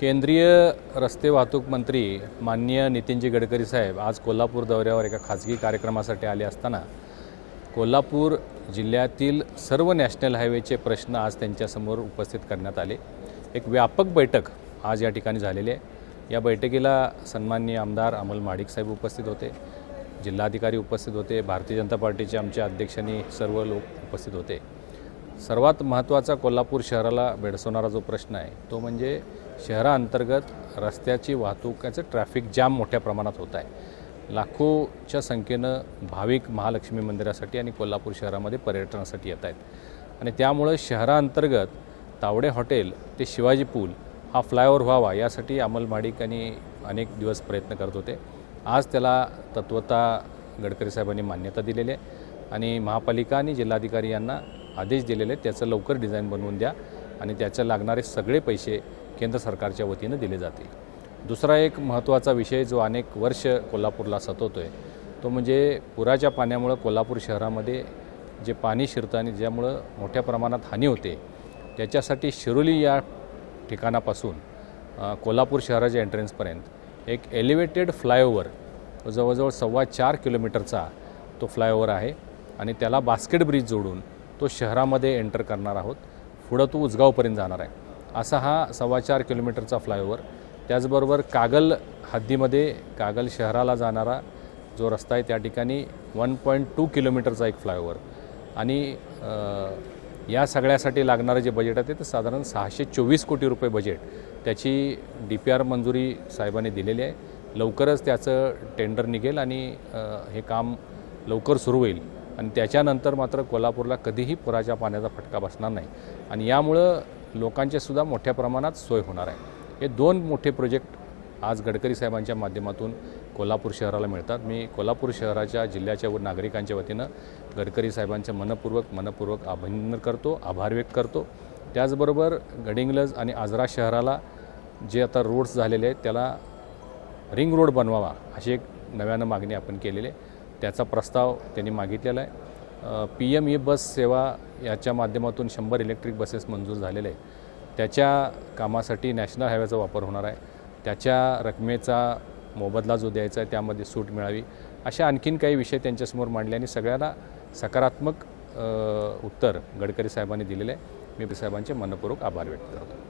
केंद्रीय रस्ते वाहतूक मंत्री माननीय नितीनजी गडकरी साहेब आज कोल्हापूर दौऱ्यावर एका खाजगी कार्यक्रमासाठी आले असताना कोल्हापूर जिल्ह्यातील सर्व नॅशनल हायवेचे प्रश्न आज त्यांच्यासमोर उपस्थित करण्यात आले। एक व्यापक बैठक आज या ठिकाणी झालेली आहे। या बैठकीला सन्माननीय आमदार अमल महाडिक साहेब उपस्थित होते, जिल्हाधिकारी उपस्थित होते, भारतीय जनता पार्टीचे आमचे अध्यक्षांनी सर्व लोक उपस्थित होते। सर्वात महत्त्वाचा कोल्हापूर शहराला भेडसावणारा जो प्रश्न आहे तो म्हणजे शहराअंतर्गत रस्त्याची वाहतुकीचं ट्रॅफिक जाम मोठ्या प्रमाणात होत आहे। लाखोच्या संख्येनं भाविक महालक्ष्मी मंदिरासाठी आणि कोल्हापूर शहरामध्ये पर्यटनासाठी येत आहेत आणि त्यामुळे शहराअंतर्गत तावडे हॉटेल ते शिवाजी पूल हा फ्लायओव्हर व्हावा यासाठी अमल महाडिक यांनी अनेक दिवस प्रयत्न करत होते। आज त्याला तत्वतः गडकरी साहेबांनी मान्यता दिलेली आहे आणि महापालिका आणि जिल्हाधिकारी यांना आदेश दिलेले त्याचं लवकर डिझाईन बनवून द्या आणि त्याचे लागणारे सगळे पैसे केंद्र सरकारच्या वतीनं दिले जातील। दुसरा एक महत्त्वाचा विषय जो अनेक वर्ष कोल्हापूरला सतवतो आहे तो म्हणजे पुराच्या पाण्यामुळे कोल्हापूर शहरामध्ये जे पाणी शिरतं आणि ज्यामुळं मोठ्या प्रमाणात हानी होते त्याच्यासाठी शिरोली या ठिकाणापासून कोल्हापूर शहराच्या एंट्रन्सपर्यंत एक एलिव्हेटेड फ्लायओव्हर जवळजवळ 4.25 किलोमीटरचा तो फ्लायओव्हर आहे आणि त्याला बास्केट ब्रिज जोडून तो शहरामध्ये एंटर करणार आहोत। पुढं तो उजगावपर्यंत जाणार आहे असा हा 4.25 किलोमीटरचा फ्लायओव्हर। त्याचबरोबर कागल हद्दीमध्ये कागल शहराला जाणारा जो रस्ता आहे त्या ठिकाणी 1.2 किलोमीटरचा एक फ्लायओव्हर आणि या सगळ्यासाठी लागणारं जे बजेट आहे ते साधारण 624 कोटी रुपये बजेट त्याची DPR मंजुरी साहेबांनी दिलेली आहे। लवकरच त्याचं टेंडर निघेल आणि हे काम लवकर सुरू होईल आणि त्याच्यानंतर मात्र कोल्हापूरला कधीही पुराच्या पाण्याचा फटका बसणार नाही आणि यामुळं लोकांचे सुद्धा मोठ्या प्रमाणात सोय होणार आहे। हे दोन मोठे प्रोजेक्ट आज गडकरी साहेबांच्या माध्यमातून कोल्हापूर शहराला मिळतात। मी कोल्हापूर शहराच्या जिल्ह्याच्या नागरिकांच्या वतीनं गडकरी साहेबांचं मनपूर्वक अभिनंदन करतो, आभार व्यक्त करतो। त्याचबरोबर गडिंग्लज आणि आजरा शहराला जे आता रोड्स झालेले आहेत त्याला रिंग रोड बनवावा अशी एक नव्यानं मागणी आपण केलेली आहे। त्याचा प्रस्ताव त्यांनी मागितलेला आहे। PM ई बस सेवा याच्या माध्यमातून 100 इलेक्ट्रिक बसेस मंजूर झालेले आहेत। त्याच्या कामासाठी नॅशनल हायवेचा वापर होणार आहे। त्याच्या रकमेचा मोबदला जो द्यायचा आहे त्यामध्ये सूट मिळावी अशा आणखीन काही विषय त्यांच्यासमोर मांडले आणि सगळ्यांना सकारात्मक उत्तर गडकरी साहेबांनी दिलेले आहे। मी साहेबांचे मनपूर्वक आभार व्यक्त करतो।